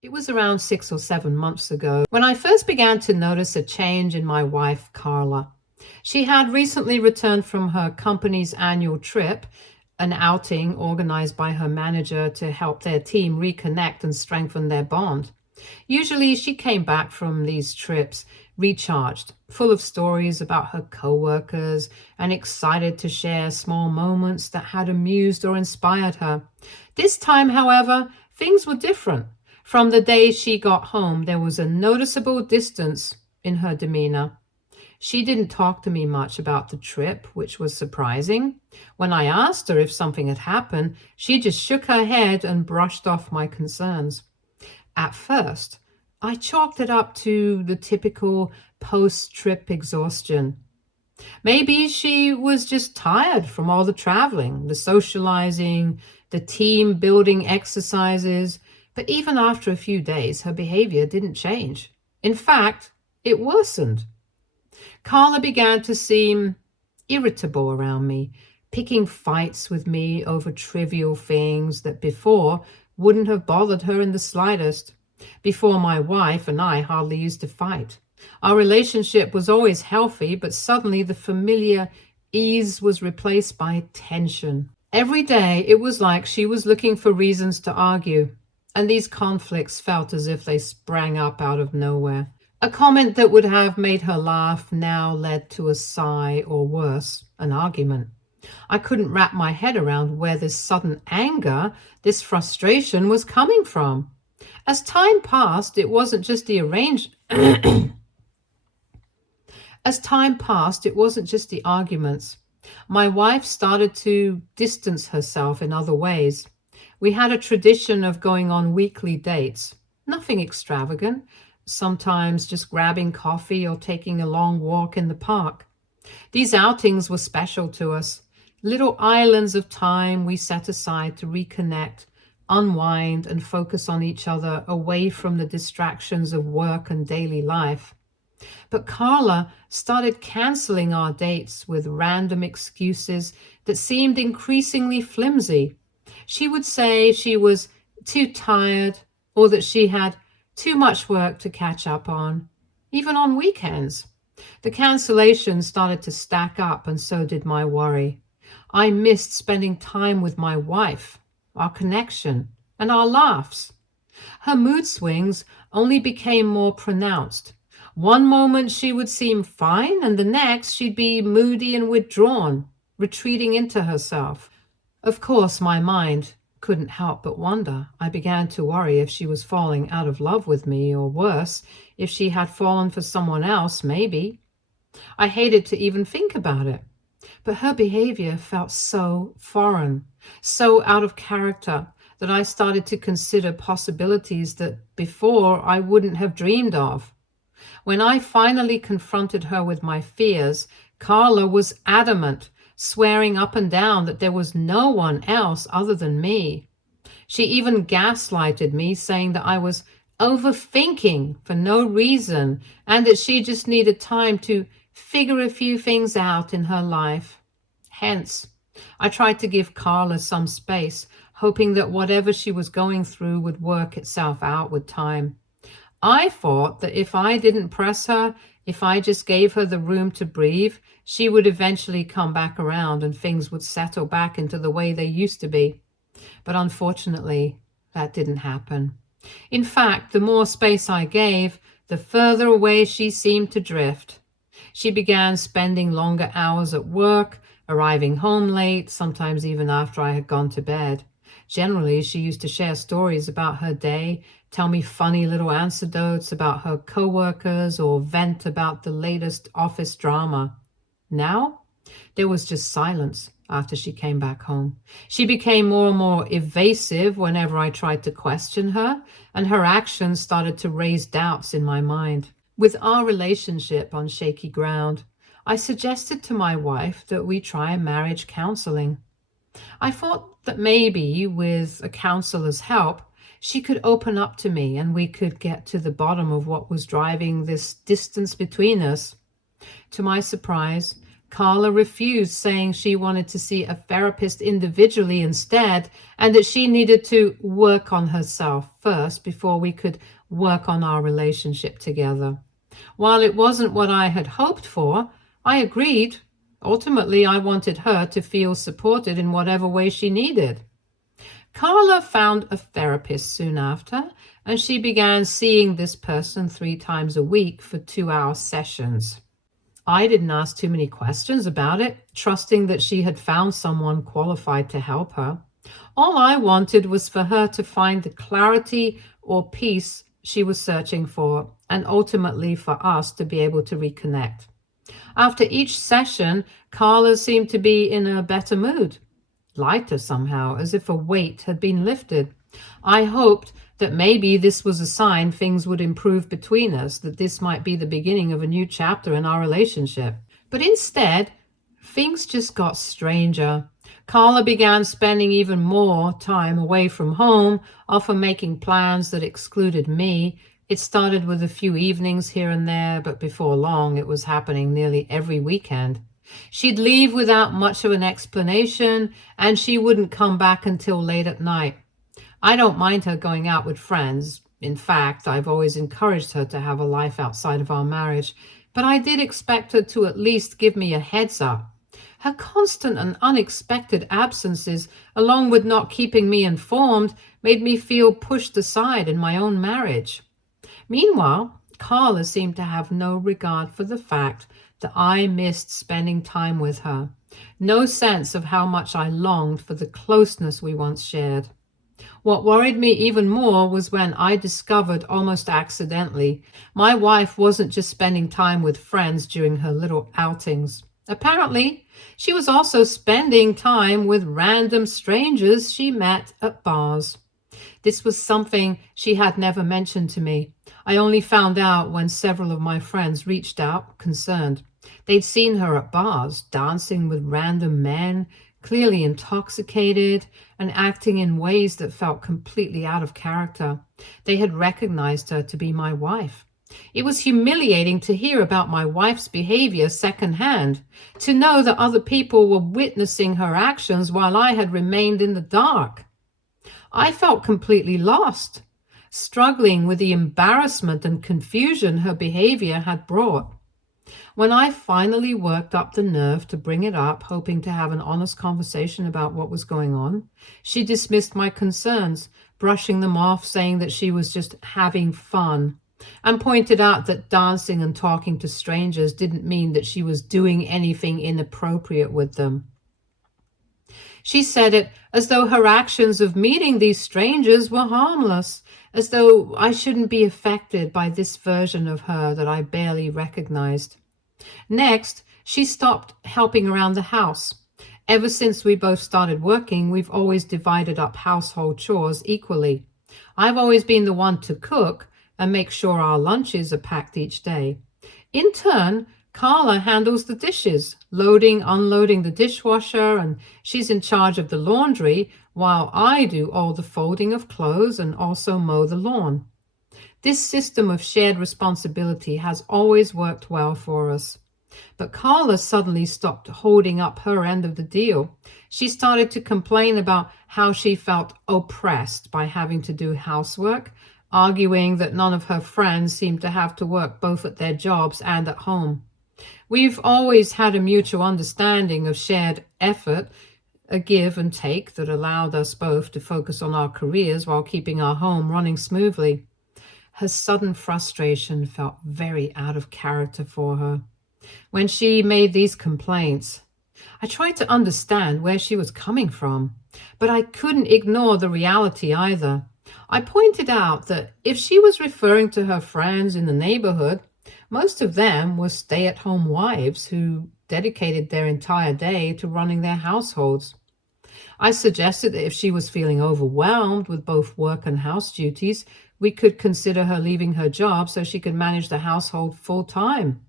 It was around 6 or 7 months ago when I first began to notice a change in my wife, Carla. She had recently returned from her company's annual trip, an outing organized by her manager to help their team reconnect and strengthen their bond. Usually, she came back from these trips recharged, full of stories about her coworkers and excited to share small moments that had amused or inspired her. This time, however, things were different. From the day she got home, there was a noticeable distance in her demeanor. She didn't talk to me much about the trip, which was surprising. When I asked her if something had happened, she just shook her head and brushed off my concerns. At first, I chalked it up to the typical post-trip exhaustion. Maybe she was just tired from all the traveling, the socializing, the team building exercises. But even after a few days, her behavior didn't change. In fact, it worsened. Carla began to seem irritable around me, picking fights with me over trivial things that before wouldn't have bothered her in the slightest. Before, my wife and I hardly used to fight. Our relationship was always healthy, but suddenly the familiar ease was replaced by tension. Every day it was like she was looking for reasons to argue, and these conflicts felt as if they sprang up out of nowhere. A comment that would have made her laugh now led to a sigh, or worse, an argument. I couldn't wrap my head around where this sudden anger, this frustration was coming from. As time passed, it wasn't just the arguments. My wife started to distance herself in other ways. We had a tradition of going on weekly dates. Nothing extravagant, sometimes just grabbing coffee or taking a long walk in the park. These outings were special to us, little islands of time we set aside to reconnect, unwind, and focus on each other away from the distractions of work and daily life. But Carla started canceling our dates with random excuses that seemed increasingly flimsy. She would say she was too tired or that she had too much work to catch up on, even on weekends. The cancellations started to stack up, and so did my worry. I missed spending time with my wife, our connection, and our laughs. Her mood swings only became more pronounced. One moment she would seem fine, and the next she'd be moody and withdrawn, retreating into herself. Of course, my mind couldn't help but wonder. I began to worry if she was falling out of love with me, or worse, if she had fallen for someone else, maybe. I hated to even think about it. But her behavior felt so foreign, so out of character, that I started to consider possibilities that before I wouldn't have dreamed of. When I finally confronted her with my fears, Carla was adamant, swearing up and down that there was no one else other than me. She even gaslighted me, saying that I was overthinking for no reason and that she just needed time to figure a few things out in her life. Hence, I tried to give Carla some space, hoping that whatever she was going through would work itself out with time. I thought that if I didn't press her, if I just gave her the room to breathe, she would eventually come back around and things would settle back into the way they used to be. But unfortunately, that didn't happen. In fact, the more space I gave, the further away she seemed to drift. She began spending longer hours at work, arriving home late, sometimes even after I had gone to bed. Generally, she used to share stories about her day, tell me funny little anecdotes about her coworkers, or vent about the latest office drama. Now, there was just silence after she came back home. She became more and more evasive whenever I tried to question her, and her actions started to raise doubts in my mind. With our relationship on shaky ground, I suggested to my wife that we try marriage counseling. I thought that maybe with a counselor's help, she could open up to me and we could get to the bottom of what was driving this distance between us. To my surprise, Carla refused, saying she wanted to see a therapist individually instead, and that she needed to work on herself first before we could work on our relationship together. While it wasn't what I had hoped for, I agreed. Ultimately, I wanted her to feel supported in whatever way she needed. Carla found a therapist soon after, and she began seeing this person 3 times a week for 2-hour sessions. I didn't ask too many questions about it, trusting that she had found someone qualified to help her. All I wanted was for her to find the clarity or peace she was searching for, and ultimately for us to be able to reconnect. After each session, Carla seemed to be in a better mood, lighter somehow, as if a weight had been lifted. I hoped that maybe this was a sign things would improve between us, that this might be the beginning of a new chapter in our relationship. But instead, things just got stranger. Carla began spending even more time away from home, often making plans that excluded me. It started with a few evenings here and there, but before long it was happening nearly every weekend. She'd leave without much of an explanation, and she wouldn't come back until late at night. I don't mind her going out with friends. In fact, I've always encouraged her to have a life outside of our marriage, but I did expect her to at least give me a heads up. Her constant and unexpected absences, along with not keeping me informed, made me feel pushed aside in my own marriage. Meanwhile, Carla seemed to have no regard for the fact that I missed spending time with her, no sense of how much I longed for the closeness we once shared. What worried me even more was when I discovered, almost accidentally, my wife wasn't just spending time with friends during her little outings. Apparently, she was also spending time with random strangers she met at bars. This was something she had never mentioned to me. I only found out when several of my friends reached out, concerned. They'd seen her at bars, dancing with random men, clearly intoxicated, and acting in ways that felt completely out of character. They had recognized her to be my wife. It was humiliating to hear about my wife's behavior secondhand, to know that other people were witnessing her actions while I had remained in the dark. I felt completely lost, struggling with the embarrassment and confusion her behavior had brought. When I finally worked up the nerve to bring it up, hoping to have an honest conversation about what was going on, she dismissed my concerns, brushing them off, saying that she was just having fun, and pointed out that dancing and talking to strangers didn't mean that she was doing anything inappropriate with them. She said it as though her actions of meeting these strangers were harmless, as though I shouldn't be affected by this version of her that I barely recognized. Next, she stopped helping around the house. Ever since we both started working, we've always divided up household chores equally. I've always been the one to cook and make sure our lunches are packed each day. In turn, Carla handles the dishes, loading, unloading the dishwasher, and she's in charge of the laundry, while I do all the folding of clothes and also mow the lawn. This system of shared responsibility has always worked well for us. But Carla suddenly stopped holding up her end of the deal. She started to complain about how she felt oppressed by having to do housework, arguing that none of her friends seemed to have to work both at their jobs and at home. We've always had a mutual understanding of shared effort, a give and take that allowed us both to focus on our careers while keeping our home running smoothly. Her sudden frustration felt very out of character for her. When she made these complaints, I tried to understand where she was coming from, but I couldn't ignore the reality either. I pointed out that if she was referring to her friends in the neighborhood, most of them were stay-at-home wives who dedicated their entire day to running their households. I suggested that if she was feeling overwhelmed with both work and house duties, we could consider her leaving her job so she could manage the household full-time.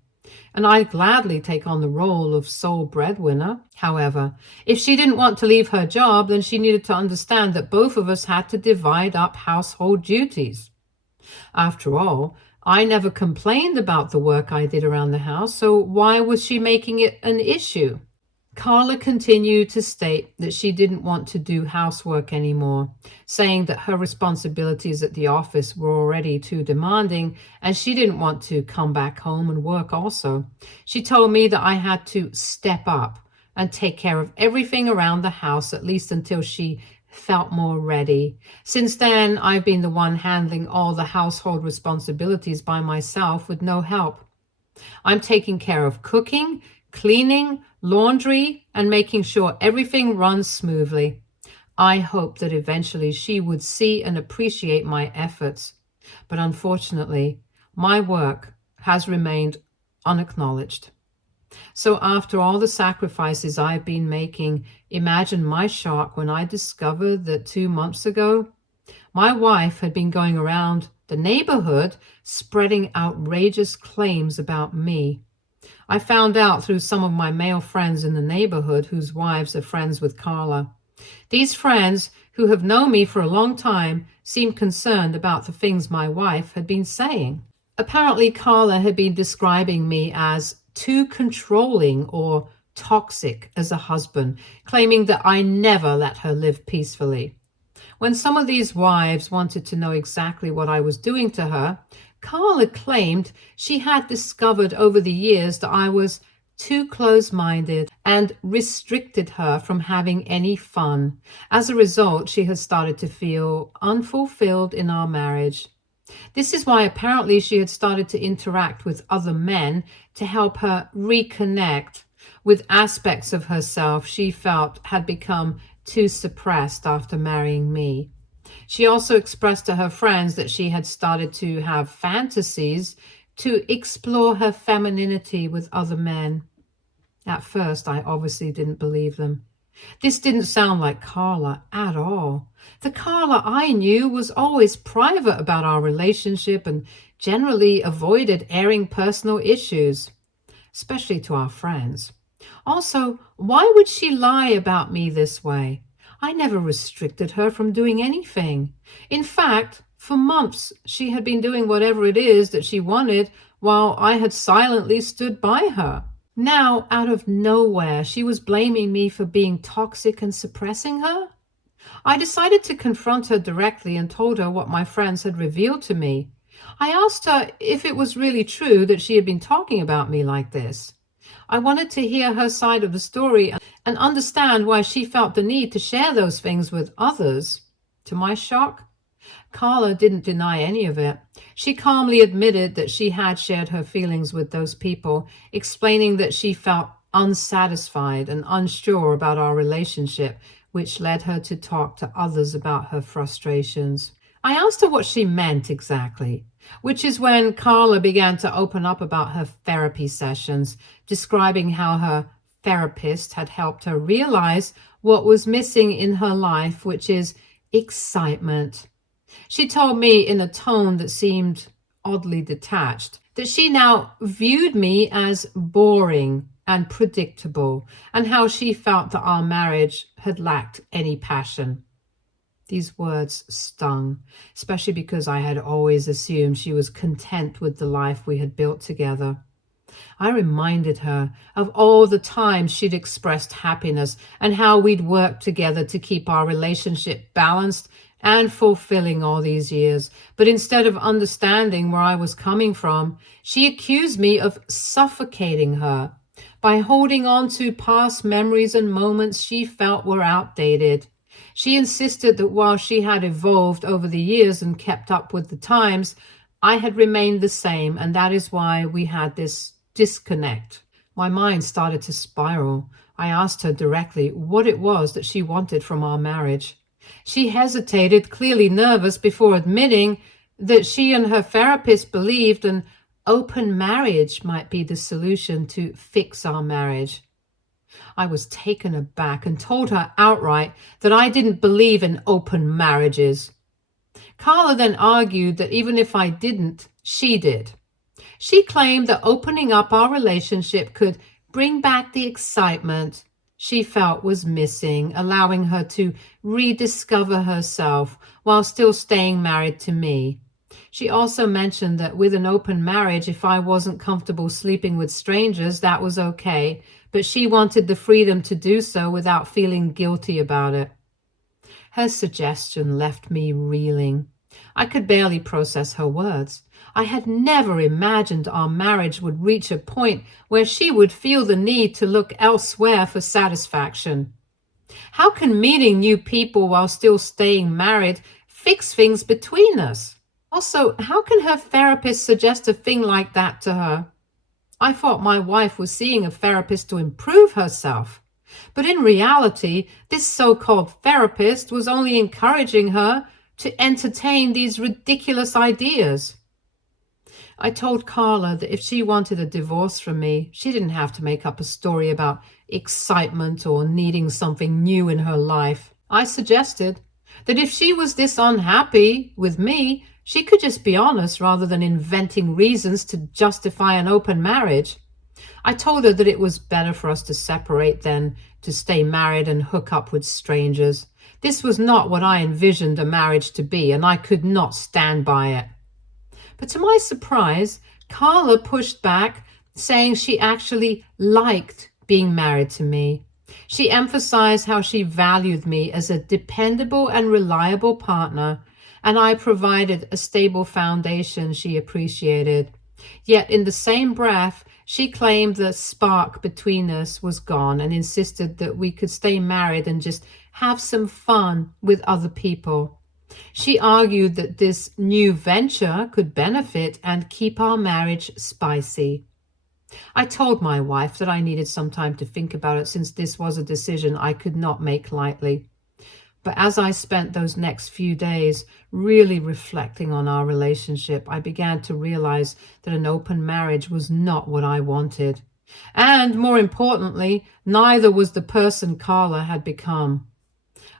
And I'd gladly take on the role of sole breadwinner. However, if she didn't want to leave her job, then she needed to understand that both of us had to divide up household duties. After all, I never complained about the work I did around the house, so why was she making it an issue? Carla continued to state that she didn't want to do housework anymore, saying that her responsibilities at the office were already too demanding and she didn't want to come back home and work also. She told me that I had to step up and take care of everything around the house, at least until she felt more ready. Since then, I've been the one handling all the household responsibilities by myself with no help. I'm taking care of cooking, cleaning, laundry, and making sure everything runs smoothly. I hope that eventually she would see and appreciate my efforts. But unfortunately, my work has remained unacknowledged. So after all the sacrifices I've been making, imagine my shock when I discovered that 2 months ago, my wife had been going around the neighborhood spreading outrageous claims about me. I found out through some of my male friends in the neighborhood whose wives are friends with Carla. These friends, who have known me for a long time, seemed concerned about the things my wife had been saying. Apparently, Carla had been describing me as too controlling or toxic as a husband, claiming that I never let her live peacefully. When some of these wives wanted to know exactly what I was doing to her, Carla claimed she had discovered over the years that I was too close-minded and restricted her from having any fun. As a result, she had started to feel unfulfilled in our marriage. This is why apparently she had started to interact with other men to help her reconnect with aspects of herself she felt had become too suppressed after marrying me. She also expressed to her friends that she had started to have fantasies to explore her femininity with other men. At first, I obviously didn't believe them. This didn't sound like Carla at all. The Carla I knew was always private about our relationship and generally avoided airing personal issues, especially to our friends. Also, why would she lie about me this way? I never restricted her from doing anything. In fact, for months, she had been doing whatever it is that she wanted while I had silently stood by her. Now, out of nowhere, she was blaming me for being toxic and suppressing her. I decided to confront her directly and told her what my friends had revealed to me. I asked her if it was really true that she had been talking about me like this. I wanted to hear her side of the story and understand why she felt the need to share those things with others. To my shock, Carla didn't deny any of it. She calmly admitted that she had shared her feelings with those people, explaining that she felt unsatisfied and unsure about our relationship, which led her to talk to others about her frustrations. I asked her what she meant exactly, which is when Carla began to open up about her therapy sessions, describing how her therapist had helped her realize what was missing in her life, which is excitement. She told me in a tone that seemed oddly detached that she now viewed me as boring and predictable, and how she felt that our marriage had lacked any passion. These words stung, especially because I had always assumed she was content with the life we had built together. I reminded her of all the times she'd expressed happiness and how we'd worked together to keep our relationship balanced and fulfilling all these years. But instead of understanding where I was coming from, she accused me of suffocating her by holding on to past memories and moments she felt were outdated. She insisted that while she had evolved over the years and kept up with the times, I had remained the same, and that is why we had this disconnect. My mind started to spiral. I asked her directly what it was that she wanted from our marriage. She hesitated, clearly nervous, before admitting that she and her therapist believed an open marriage might be the solution to fix our marriage. I was taken aback and told her outright that I didn't believe in open marriages. Carla then argued that even if I didn't, she did. She claimed that opening up our relationship could bring back the excitement she felt was missing, allowing her to rediscover herself while still staying married to me. She also mentioned that with an open marriage, if I wasn't comfortable sleeping with strangers, that was okay, but she wanted the freedom to do so without feeling guilty about it. Her suggestion left me reeling. I could barely process her words. I had never imagined our marriage would reach a point where she would feel the need to look elsewhere for satisfaction. How can meeting new people while still staying married fix things between us? Also, how can her therapist suggest a thing like that to her? I thought my wife was seeing a therapist to improve herself. But in reality, this so-called therapist was only encouraging her to entertain these ridiculous ideas. I told Carla that if she wanted a divorce from me, she didn't have to make up a story about excitement or needing something new in her life. I suggested that if she was this unhappy with me, she could just be honest rather than inventing reasons to justify an open marriage. I told her that it was better for us to separate than to stay married and hook up with strangers. This was not what I envisioned a marriage to be, and I could not stand by it. But to my surprise, Carla pushed back, saying she actually liked being married to me. She emphasized how she valued me as a dependable and reliable partner, and I provided a stable foundation she appreciated. Yet in the same breath, she claimed the spark between us was gone and insisted that we could stay married and just have some fun with other people. She argued that this new venture could benefit and keep our marriage spicy. I told my wife that I needed some time to think about it since this was a decision I could not make lightly. But as I spent those next few days really reflecting on our relationship, I began to realize that an open marriage was not what I wanted. And more importantly, neither was the person Carla had become.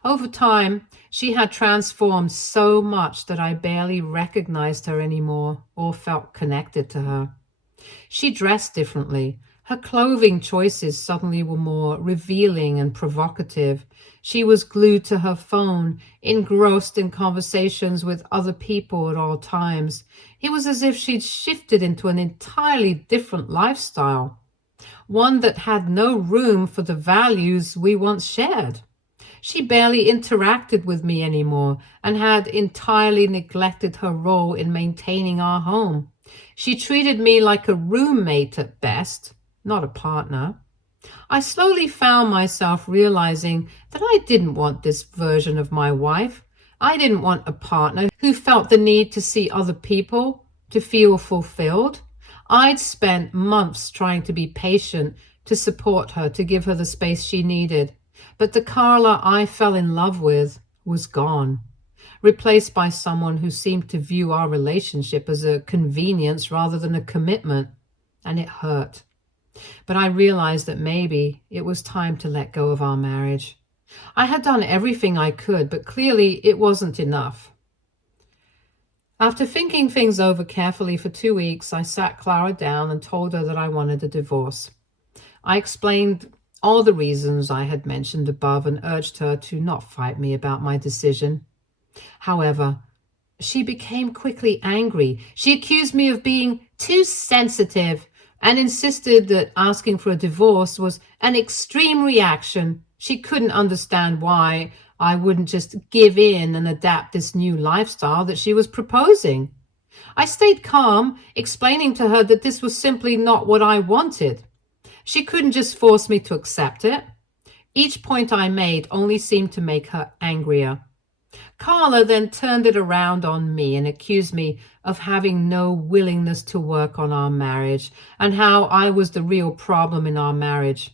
Over time, she had transformed so much that I barely recognized her anymore or felt connected to her. She dressed differently. Her clothing choices suddenly were more revealing and provocative. She was glued to her phone, engrossed in conversations with other people at all times. It was as if she'd shifted into an entirely different lifestyle, one that had no room for the values we once shared. She barely interacted with me anymore and had entirely neglected her role in maintaining our home. She treated me like a roommate at best, not a partner. I slowly found myself realizing that I didn't want this version of my wife. I didn't want a partner who felt the need to see other people, to feel fulfilled. I'd spent months trying to be patient, to support her, to give her the space she needed. But the Carla I fell in love with was gone, replaced by someone who seemed to view our relationship as a convenience rather than a commitment, and it hurt. But I realized that maybe it was time to let go of our marriage. I had done everything I could, but clearly it wasn't enough. After thinking things over carefully for 2 weeks, I sat Clara down and told her that I wanted a divorce. I explained all the reasons I had mentioned above and urged her to not fight me about my decision. However, she became quickly angry. She accused me of being too sensitive and insisted that asking for a divorce was an extreme reaction. She couldn't understand why I wouldn't just give in and adapt this new lifestyle that she was proposing. I stayed calm, explaining to her that this was simply not what I wanted. She couldn't just force me to accept it. Each point I made only seemed to make her angrier. Carla then turned it around on me and accused me of having no willingness to work on our marriage and how I was the real problem in our marriage.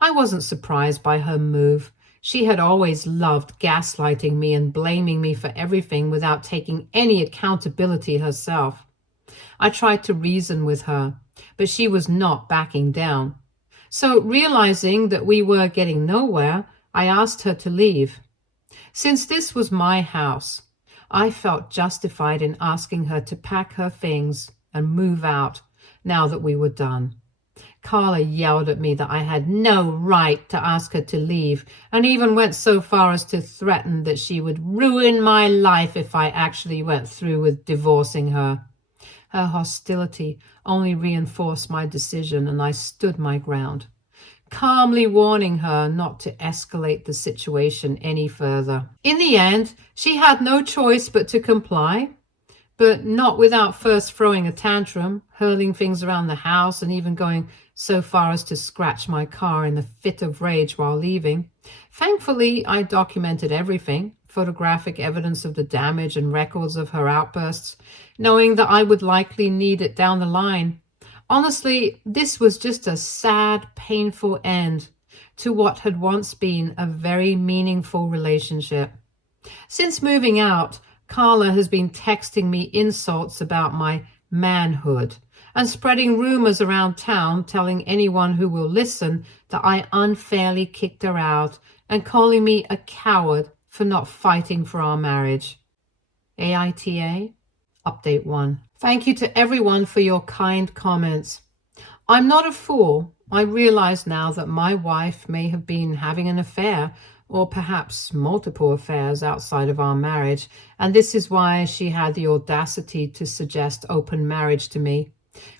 I wasn't surprised by her move. She had always loved gaslighting me and blaming me for everything without taking any accountability herself. I tried to reason with her, but she was not backing down. So, realizing that we were getting nowhere, I asked her to leave. Since this was my house, I felt justified in asking her to pack her things and move out now that we were done. Carla yelled at me that I had no right to ask her to leave, and even went so far as to threaten that she would ruin my life if I actually went through with divorcing her. Her hostility only reinforced my decision, and I stood my ground, calmly warning her not to escalate the situation any further. In the end, she had no choice but to comply, but not without first throwing a tantrum, hurling things around the house, and even going so far as to scratch my car in a fit of rage while leaving. Thankfully, I documented everything, photographic evidence of the damage and records of her outbursts, knowing that I would likely need it down the line. Honestly, this was just a sad, painful end to what had once been a very meaningful relationship. Since moving out, Carla has been texting me insults about my manhood and spreading rumors around town, telling anyone who will listen that I unfairly kicked her out and calling me a coward for not fighting for our marriage. AITA, Update 1. Thank you to everyone for your kind comments. I'm not a fool. I realize now that my wife may have been having an affair, or perhaps multiple affairs outside of our marriage, and this is why she had the audacity to suggest open marriage to me.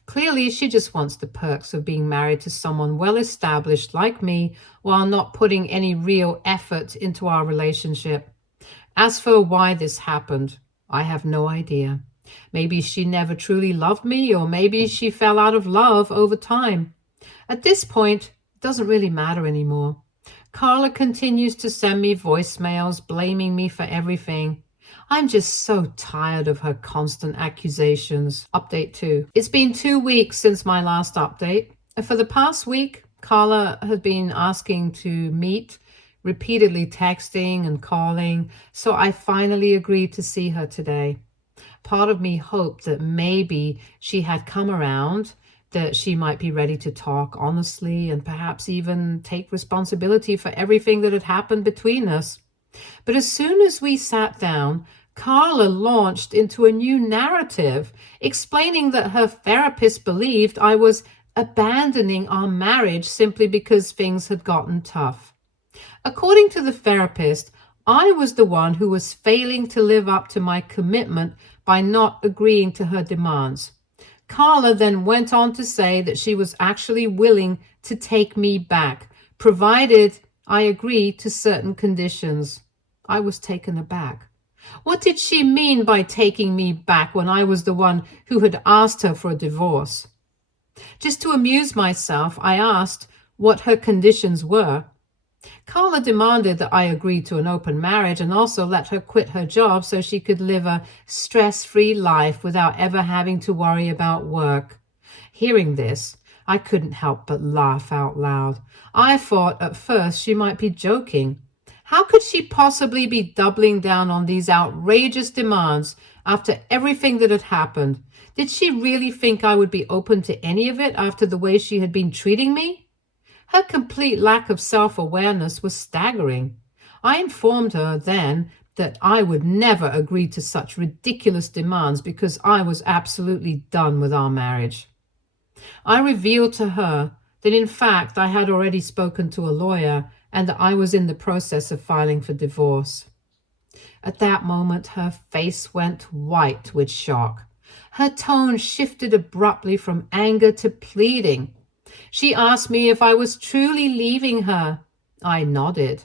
Clearly, she just wants the perks of being married to someone well-established like me, while not putting any real effort into our relationship. As for why this happened, I have no idea. Maybe she never truly loved me, or maybe she fell out of love over time. At this point, it doesn't really matter anymore. Carla continues to send me voicemails blaming me for everything. I'm just so tired of her constant accusations. Update 2. It's been 2 weeks since my last update. And for the past week, Carla has been asking to meet, repeatedly texting and calling, so I finally agreed to see her today. Part of me hoped that maybe she had come around, that she might be ready to talk honestly and perhaps even take responsibility for everything that had happened between us. But as soon as we sat down, Carla launched into a new narrative, explaining that her therapist believed I was abandoning our marriage simply because things had gotten tough. According to the therapist, I was the one who was failing to live up to my commitment by not agreeing to her demands. Carla then went on to say that she was actually willing to take me back, provided I agreed to certain conditions. I was taken aback. What did she mean by taking me back when I was the one who had asked her for a divorce? Just to amuse myself, I asked what her conditions were. Carla demanded that I agree to an open marriage and also let her quit her job so she could live a stress-free life without ever having to worry about work. Hearing this, I couldn't help but laugh out loud. I thought at first she might be joking. How could she possibly be doubling down on these outrageous demands after everything that had happened? Did she really think I would be open to any of it after the way she had been treating me? Her complete lack of self-awareness was staggering. I informed her then that I would never agree to such ridiculous demands because I was absolutely done with our marriage. I revealed to her that in fact I had already spoken to a lawyer and that I was in the process of filing for divorce. At that moment, her face went white with shock. Her tone shifted abruptly from anger to pleading. She asked me if I was truly leaving her. I nodded.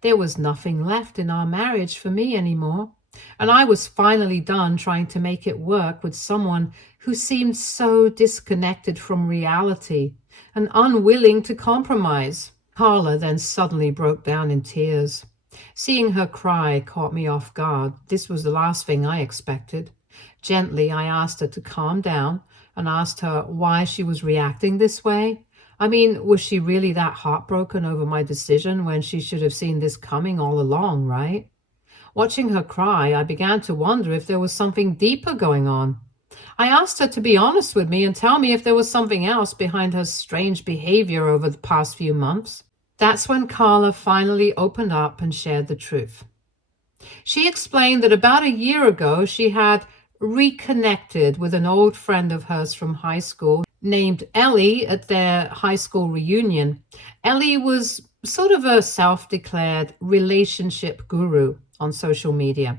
There was nothing left in our marriage for me anymore, and I was finally done trying to make it work with someone who seemed so disconnected from reality and unwilling to compromise. Carla then suddenly broke down in tears. Seeing her cry caught me off guard. This was the last thing I expected. Gently, I asked her to calm down and asked her why she was reacting this way. I mean, was she really that heartbroken over my decision when she should have seen this coming all along, right? Watching her cry, I began to wonder if there was something deeper going on. I asked her to be honest with me and tell me if there was something else behind her strange behavior over the past few months. That's when Carla finally opened up and shared the truth. She explained that about a year ago she had reconnected with an old friend of hers from high school. named Elle at their high school reunion. Elle was sort of a self-declared relationship guru on social media.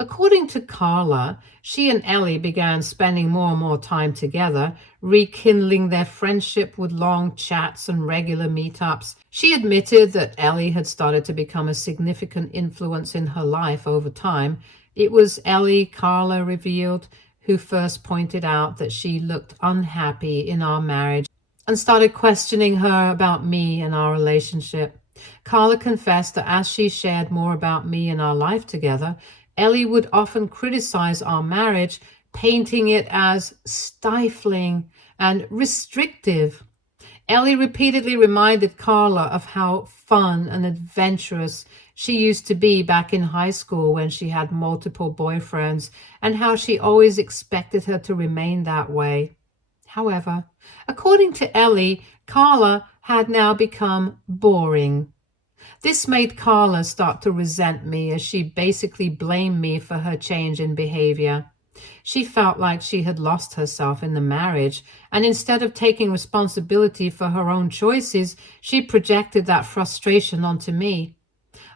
According to Carla, she and Elle began spending more and more time together, rekindling their friendship with long chats and regular meetups. She admitted that Elle had started to become a significant influence in her life over time. It was Elle, Carla revealed, who first pointed out that she looked unhappy in our marriage and started questioning her about me and our relationship. Carla confessed that as she shared more about me and our life together, Elle would often criticize our marriage, painting it as stifling and restrictive. Elle repeatedly reminded Carla of how fun and adventurous she used to be back in high school when she had multiple boyfriends, and how she always expected her to remain that way. However, according to Elle, Carla had now become boring. This made Carla start to resent me, as she basically blamed me for her change in behavior. She felt like she had lost herself in the marriage, and instead of taking responsibility for her own choices, she projected that frustration onto me.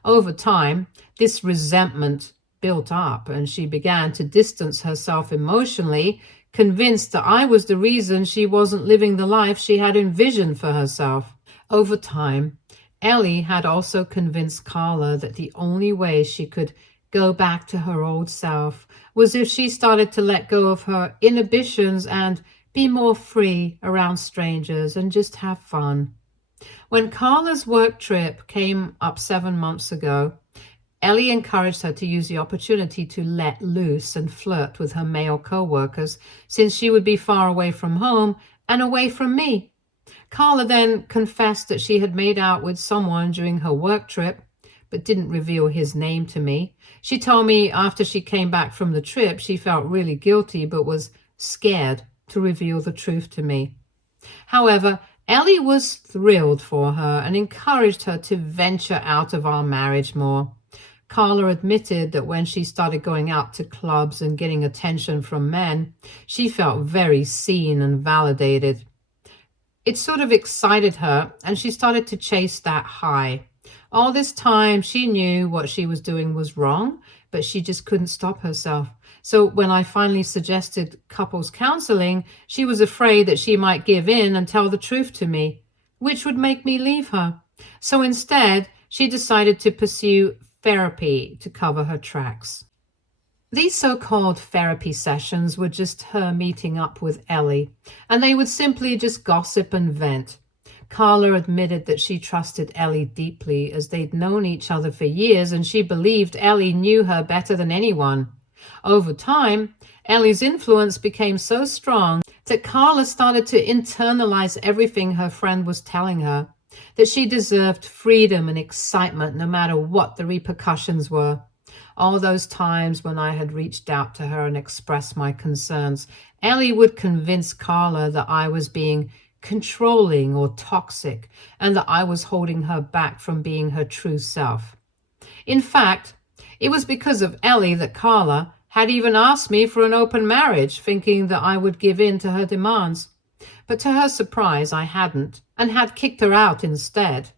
Over time, this resentment built up, and she began to distance herself emotionally, convinced that I was the reason she wasn't living the life she had envisioned for herself. Over time, Elle had also convinced Carla that the only way she could go back to her old self was if she started to let go of her inhibitions and be more free around strangers and just have fun. When Carla's work trip came up 7 months ago, Elle encouraged her to use the opportunity to let loose and flirt with her male co-workers, since she would be far away from home and away from me. Carla then confessed that she had made out with someone during her work trip, but didn't reveal his name to me. She told me after she came back from the trip, she felt really guilty, but was scared to reveal the truth to me. However, Elle was thrilled for her and encouraged her to venture out of our marriage more. Carla admitted that when she started going out to clubs and getting attention from men, she felt very seen and validated. It sort of excited her, and she started to chase that high. All this time, she knew what she was doing was wrong, but she just couldn't stop herself. So when I finally suggested couples counseling, she was afraid that she might give in and tell the truth to me, which would make me leave her. So instead, she decided to pursue therapy to cover her tracks. These so-called therapy sessions were just her meeting up with Elle, and they would simply just gossip and vent. Carla admitted that she trusted Elle deeply, as they'd known each other for years, and she believed Elle knew her better than anyone. Over time, Elle's influence became so strong that Carla started to internalize everything her friend was telling her, that she deserved freedom and excitement no matter what the repercussions were. All those times when I had reached out to her and expressed my concerns, Elle would convince Carla that I was being controlling or toxic, and that I was holding her back from being her true self. In fact, it was because of Elle that Carla had even asked me for an open marriage, thinking that I would give in to her demands. But to her surprise, I hadn't, and had kicked her out instead.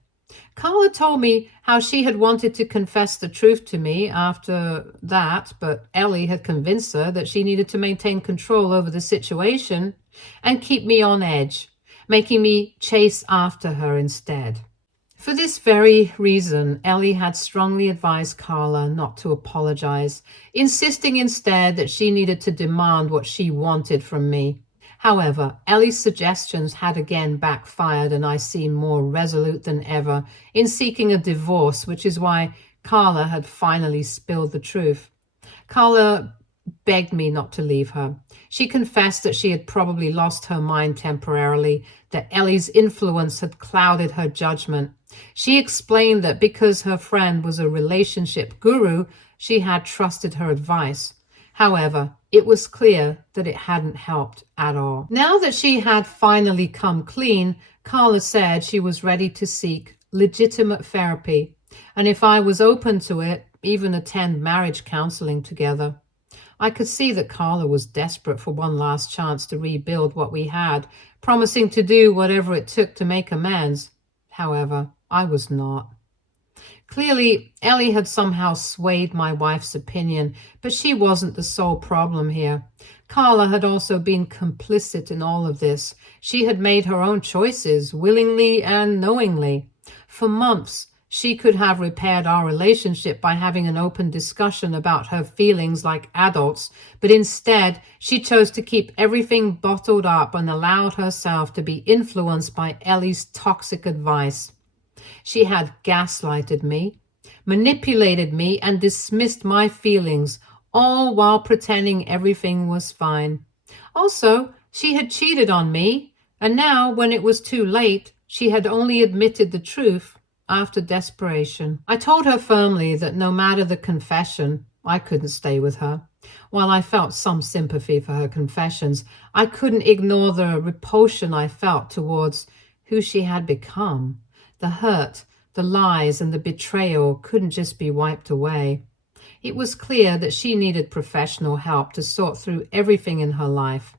Carla told me how she had wanted to confess the truth to me after that, but Elle had convinced her that she needed to maintain control over the situation and keep me on edge, making me chase after her instead. For this very reason, Elle had strongly advised Carla not to apologize, insisting instead that she needed to demand what she wanted from me. However, Elle's suggestions had again backfired, and I seemed more resolute than ever in seeking a divorce, which is why Carla had finally spilled the truth. Carla begged me not to leave her. She confessed that she had probably lost her mind temporarily, that Elle's influence had clouded her judgment. She explained that because her friend was a relationship guru, she had trusted her advice. However, it was clear that it hadn't helped at all. Now that she had finally come clean, Carla said she was ready to seek legitimate therapy, and if I was open to it, even attend marriage counseling together. I could see that Carla was desperate for one last chance to rebuild what we had, promising to do whatever it took to make amends. However, I was not. Clearly, Elle had somehow swayed my wife's opinion, but she wasn't the sole problem here. Carla had also been complicit in all of this. She had made her own choices, willingly and knowingly. For months, she could have repaired our relationship by having an open discussion about her feelings like adults, but instead, she chose to keep everything bottled up and allowed herself to be influenced by Ellie's toxic advice. She had gaslighted me, manipulated me, and dismissed my feelings, all while pretending everything was fine. Also, she had cheated on me, and now, when it was too late, she had only admitted the truth after desperation. I told her firmly that no matter the confession, I couldn't stay with her. While I felt some sympathy for her confessions, I couldn't ignore the repulsion I felt towards who she had become. The hurt, the lies, and the betrayal couldn't just be wiped away. It was clear that she needed professional help to sort through everything in her life.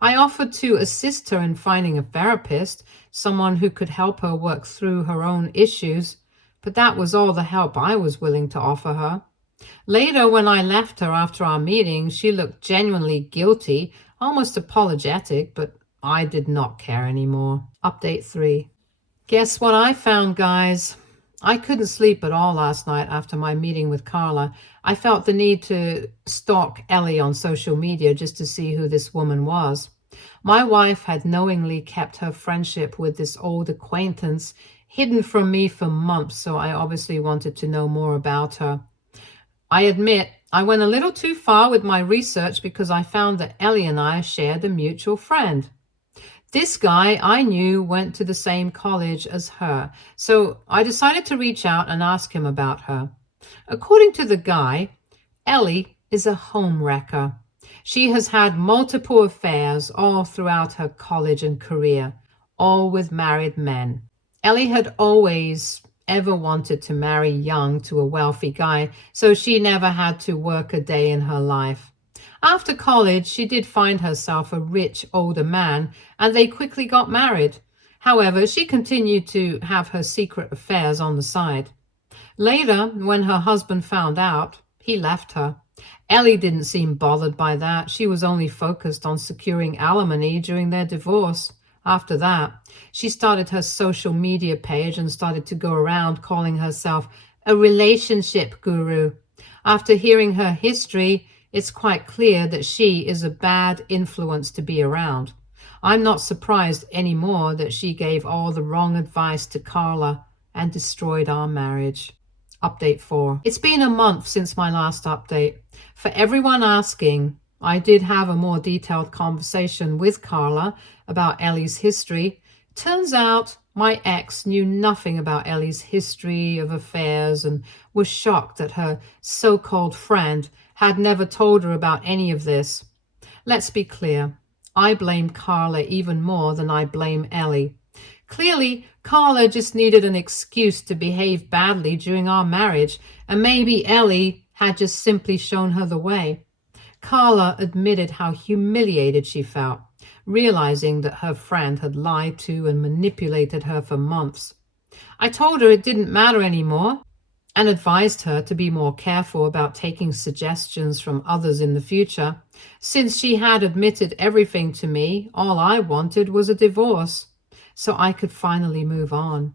I offered to assist her in finding a therapist, someone who could help her work through her own issues, but that was all the help I was willing to offer her. Later, when I left her after our meeting, she looked genuinely guilty, almost apologetic, but I did not care anymore. Update 3. Guess what I found, guys? I couldn't sleep at all last night after my meeting with Carla. I felt the need to stalk Elle on social media just to see who this woman was. My wife had knowingly kept her friendship with this old acquaintance hidden from me for months, so I obviously wanted to know more about her. I admit I went a little too far with my research because I found that Elle and I shared a mutual friend. This guy I knew went to the same college as her, so I decided to reach out and ask him about her. According to the guy, Elle is a home wrecker. She has had multiple affairs all throughout her college and career, all with married men. Elle had always ever wanted to marry young to a wealthy guy, so she never had to work a day in her life. After college, she did find herself a rich older man, and they quickly got married. However, she continued to have her secret affairs on the side. Later, when her husband found out, he left her. Elle didn't seem bothered by that. She was only focused on securing alimony during their divorce. After that, she started her social media page and started to go around calling herself a relationship guru. After hearing her history, it's quite clear that she is a bad influence to be around. I'm not surprised anymore that she gave all the wrong advice to Carla and destroyed our marriage. Update 4. It's been a month since my last update. For everyone asking, I did have a more detailed conversation with Carla about Ellie's history. Turns out my ex knew nothing about Ellie's history of affairs and was shocked that her so-called friend had never told her about any of this. Let's be clear. I blame Carla even more than I blame Elle. Clearly, Carla just needed an excuse to behave badly during our marriage, and maybe Elle had just simply shown her the way. Carla admitted how humiliated she felt, realizing that her friend had lied to and manipulated her for months. I told her it didn't matter anymore and advised her to be more careful about taking suggestions from others in the future. Since she had admitted everything to me, all I wanted was a divorce, so I could finally move on.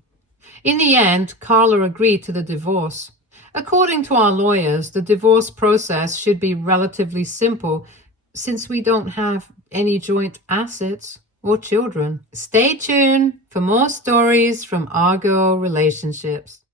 In the end, Carla agreed to the divorce. According to our lawyers, the divorce process should be relatively simple since we don't have any joint assets or children. Stay tuned for more stories from our girl relationships.